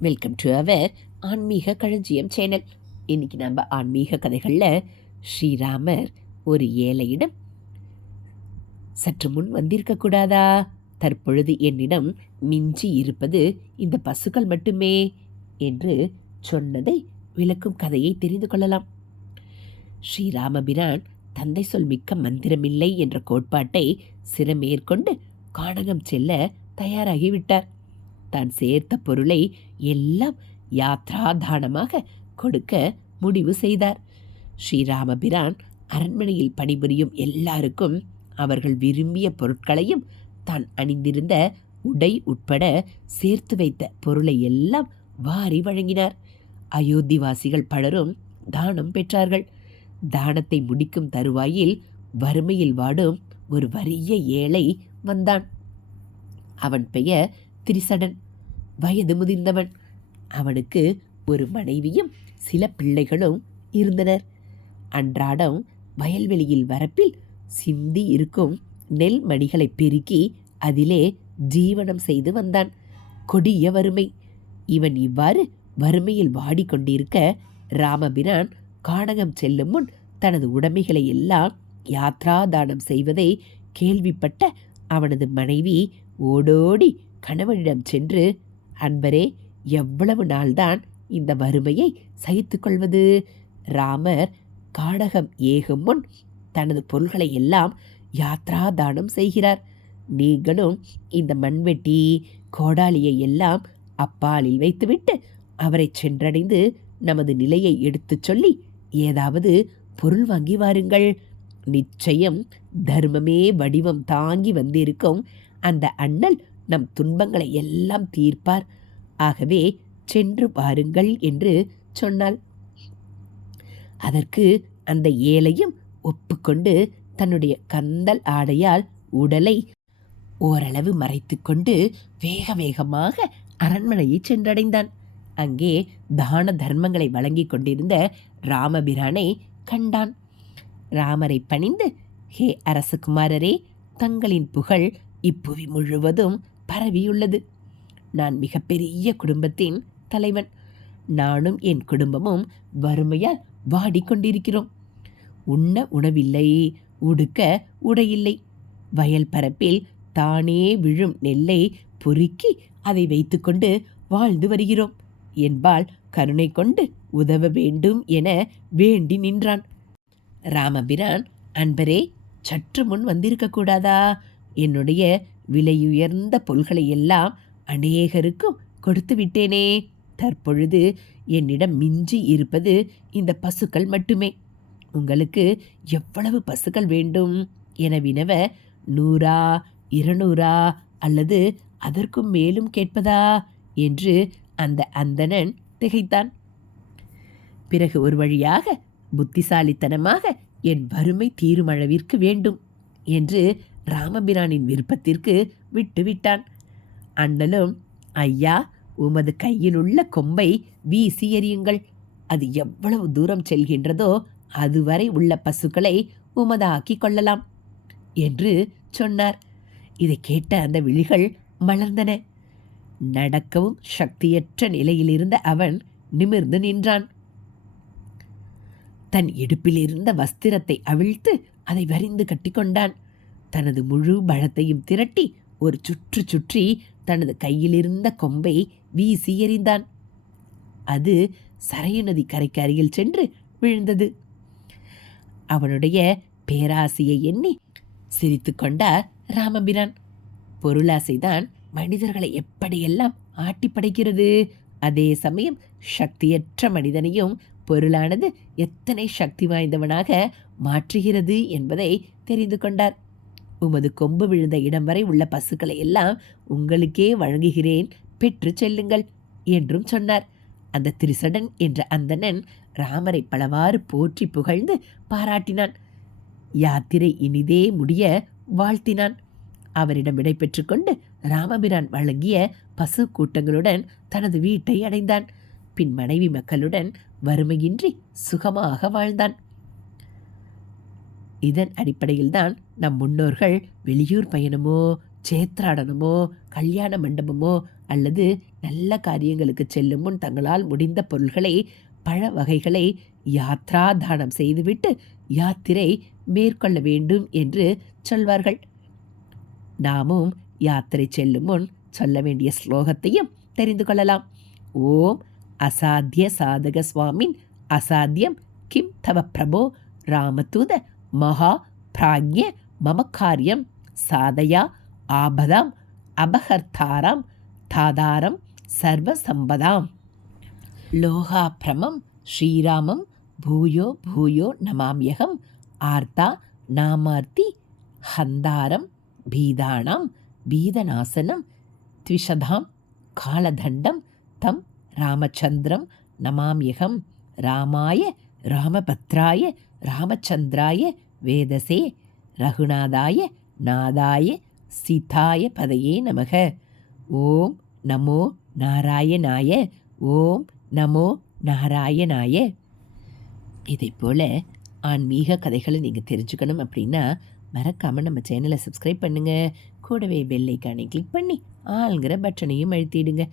Welcome to our ஆன்மீக களஞ்சியம் channel இன்னைக்கு நம்ம ஆன்மீக கதைகளில் ஸ்ரீராமர் ஒரு ஏழையிடம் சற்று முன் வந்திருக்கக்கூடாதா தற்பொழுது என்னிடம் மிஞ்சி இருப்பது இந்த பசுக்கள் மட்டுமே என்று சொன்னதை விளக்கும் கதையை தெரிந்து கொள்ளலாம். ஸ்ரீராமபிரான் தந்தை சொல் மிக்க மந்திரமில்லை என்ற கோட்பாட்டை சிறமேற்கொண்டு கானகம் செல்ல தயாராகிவிட்டார். தான் சேர்த்த பொருளை எல்லாம் யாத்ராதானமாக கொடுக்க முடிவு செய்தார். ஸ்ரீராமபிரான் அரண்மனையில் பணிபுரியும் எல்லாருக்கும் அவர்கள் விரும்பிய பொருட்களையும் தான் அணிந்திருந்த உடை உட்பட சேர்த்து வைத்த பொருளை எல்லாம் வாரி வழங்கினார். அயோத்திவாசிகள் பலரும் தானம் பெற்றார்கள். தானத்தை முடிக்கும் தருவாயில் வறுமையில் வாடும் ஒரு வறிய ஏழை வந்தான். அவன் பெயர் திரிசடன் வயது முதிர்ந்தவன். அவனுக்கு ஒரு மனைவியும் சில பிள்ளைகளும் இருந்தனர். அன்றாடம் வயல்வெளியில் வரப்பில் சிந்தி இருக்கும் நெல் மணிகளை பெருக்கி அதிலே ஜீவனம் செய்து வந்தான். கொடிய வறுமை. இவன் இவ்வாறு வறுமையில் வாடிக்கொண்டிருக்க ராமபிரான் கானகம் செல்லும் முன் தனது உடைமைகளை எல்லாம் யாத்ராதானம் செய்வதை கேள்விப்பட்ட அவனது மனைவி ஓடோடி கணவனிடம் சென்று அன்பரே எவ்வளவு நாள்தான் இந்த வறுமையை சகித்துக்கொள்வது ராமர் காடகம் ஏகும் முன் தனது பொருள்களை எல்லாம் யாத்ரா தானம் செய்கிறார். நீங்களும் இந்த மண்வெட்டி கோடாலியை எல்லாம் அப்பாலில் வைத்துவிட்டு அவரை சென்றடைந்து நமது நிலையை எடுத்துச் சொல்லி ஏதாவது பொருள் வாங்கி வாருங்கள். நிச்சயம் தர்மமே வடிவம் தாங்கி வந்திருக்கும் அந்த அண்ணல் நம் துன்பங்களை எல்லாம் தீர்ப்பார். ஆகவே சென்று பாருங்கள் என்று சொன்னாள். அதற்கு அந்த ஏழையும் ஒப்புக்கொண்டு தன்னுடைய கந்தல் ஆடையால் உடலை ஓரளவு மறைத்துக்கொண்டு வேக வேகமாக அரண்மனையை சென்றடைந்தான். அங்கே தான தர்மங்களை வழங்கிக் கொண்டிருந்த ராமபிரானை கண்டான். ராமரை பணிந்து ஹே அரசகுமாரரே தங்களின் புகழ் இப்புவி முழுவதும் பரவியுள்ளது. நான் மிகப்பெரிய குடும்பத்தின் தலைவன். நானும் என் குடும்பமும் வறுமையால் வாடிக்கொண்டிருக்கிறோம். உண்ண உணவில்லை உடுக்க உடையில்லை. வயல் பரப்பில் தானே விழும் நெல்லை பொறுக்கி அதை வைத்துக்கொண்டு வாழ்ந்து வருகிறோம். என்பால் கருணை கொண்டு உதவ வேண்டும் என வேண்டி நின்றான். ராமபிரான் அன்பரே சற்று முன் வந்திருக்க கூடாதா என்னுடைய விலையுயர்ந்த பொருள்களை எல்லாம் அநேகருக்கும் கொடுத்து விட்டேனே. தற்பொழுது என்னிடம் மிஞ்சி இருப்பது இந்த பசுக்கள் மட்டுமே. உங்களுக்கு எவ்வளவு பசுக்கள் வேண்டும்? என வினவ நூறா இருநூறா அல்லது அதற்கும் மேலும் கேட்பதா? என்று அந்த அந்தணன் திகைத்தான். பிறகு ஒரு வழியாக புத்திசாலித்தனமாக என் வறுமை தீருமளவிற்கு வேண்டும் என்று ராமபிரானின் விருப்பத்திற்கு விட்டுவிட்டான். அண்ணலும் ஐயா உமது கையிலுள்ள கொம்பை வீசி எறியுங்கள். அது எவ்வளவு தூரம் செல்கின்றதோ அதுவரை உள்ள பசுக்களை உமதாக்கி கொள்ளலாம் என்று சொன்னார். இதை கேட்ட அந்த விழிகள் மலர்ந்தன. நடக்கவும் சக்தியற்ற நிலையிலிருந்த அவன் நிமிர்ந்து நின்றான். தன் இடுப்பிலிருந்த வஸ்திரத்தை அவிழ்த்து அதை வரிந்து கட்டிக்கொண்டான் தனது முழு பலத்தையும் திரட்டி ஒரு சுற்று சுற்றி தனது கையிலிருந்த கொம்பை வீசி எறிந்தான். அது சரையு நதி கரைக்கு அருகில் சென்று விழுந்தது. அவனுடைய பேராசையை எண்ணி சிரித்து கொண்டார் ராமபிரான். பொருளாசைதான் மனிதர்களை எப்படியெல்லாம் ஆட்டி படைக்கிறது? அதே சமயம் சக்தியற்ற மனிதனையும் பொருளானது எத்தனை சக்தி வாய்ந்தவனாக மாற்றுகிறது என்பதை தெரிந்து கொண்டார். உமது கொம்பு விழுந்த இடம் வரை உள்ள பசுக்களை எல்லாம் உங்களுக்கே வழங்குகிறேன். பெற்று செல்லுங்கள் என்றும் சொன்னார். அந்த திரிசடன் என்ற அந்தணன் ராமரை பலவாறு போற்றி புகழ்ந்து பாராட்டினான். யாத்திரை இனிதே முடிய வாழ்த்தினான். அவரிடம் விடைபெற்று கொண்டு ராமபிரான் வழங்கிய பசு கூட்டங்களுடன் தனது வீட்டை அடைந்தான். பின் மனைவி மக்களுடன் வறுமையின்றி சுகமாக வாழ்ந்தான். இதன் அடிப்படையில்தான் நம் முன்னோர்கள் வெளியூர் பயணமோ சேத்ராடனமோ கல்யாண மண்டபமோ அல்லது நல்ல காரியங்களுக்கு செல்லும் முன் தங்களால் முடிந்த பொருள்களை பழ வகைகளை யாத்ரா தானம் செய்துவிட்டு யாத்திரை மேற்கொள்ள வேண்டும் என்று சொல்வார்கள். நாமும் யாத்திரை செல்லும் முன் சொல்ல வேண்டிய ஸ்லோகத்தையும் தெரிந்து கொள்ளலாம். ஓம் அசாத்திய சாதக சுவாமின் அசாத்தியம் கிம் தவ பிரபோ ராமதூத மகா பிராக்ய மமக்காரியம் காரியம் சாதயா ஆபதாம் அபகர்த்தாராம் தாதாரம் சர்வசம்பதாம். லோகாபிரமம் ஸ்ரீராமம் பூயோ பூயோ நமாம்யகம் ஆர்த்தா நாமார்த்தி ஹந்தாரம் பீதானாம் பீதநாசனம் த்விஷதாம் காலதண்டம் தம் ராமச்சந்திரம் நமாம்யகம். ராமாய ராமபத்ராய ராமச்சந்திராய வேதசே ரகுநாதாய நாதாய சீதாய பதையே நமக. ஓம் நமோ நாராயணாய ஓம் நமோ நாராயணாய. இதே போல் ஆன்மீக கதைகளை நீங்கள் தெரிஞ்சுக்கணும் அப்படின்னா மறக்காமல் நம்ம சேனலை சப்ஸ்கிரைப் பண்ணுங்கள் கூடவே பெல்லைக்கானை கிளிக் பண்ணி ஆளுங்கிற பட்டனையும் அழுத்திடுங்க.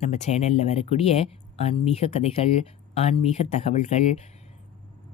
நம்ம சேனலில் வரக்கூடிய ஆன்மீக கதைகள் ஆன்மீக தகவல்கள்